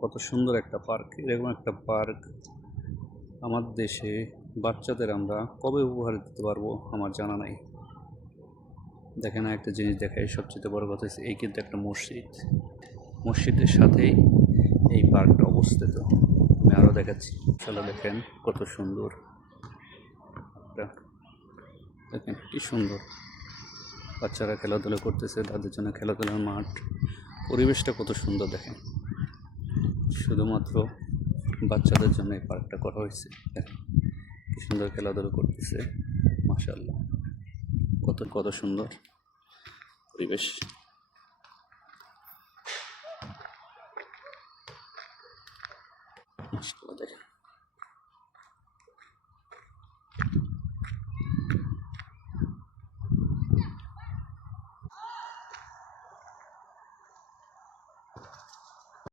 কত সুন্দর একটা পার্ক। এরকম একটা পার্ক আমার দেশে বাচ্চাদের আমরা কবে উপহার দিতে পারবো আমার জানা নাই। দেখেন একটা জিনিস দেখাই, সবচেয়ে বড় কথা হচ্ছে এই কিন্তু একটা মসজিদ, মসজিদের সাথেই এই পার্কটা অবস্থিত। আমি আরও দেখাচ্ছি, চলো দেখেন কত সুন্দর একটা, দেখেন কি সুন্দর বাচ্চারা খেলাধুলা করতেছে, তাদের জন্য খেলাধুলার মাঠ, পরিবেশটা কত সুন্দর দেখেন। শুধুমাত্র বাচ্চাদের জন্য এই পার্কটা করা হয়েছে। দেখেন কি সুন্দর খেলাধুলা করতেছে, মাশাআল্লাহ, কত কত সুন্দর পরিবেশ। মাশাআল্লাহ দেখেন।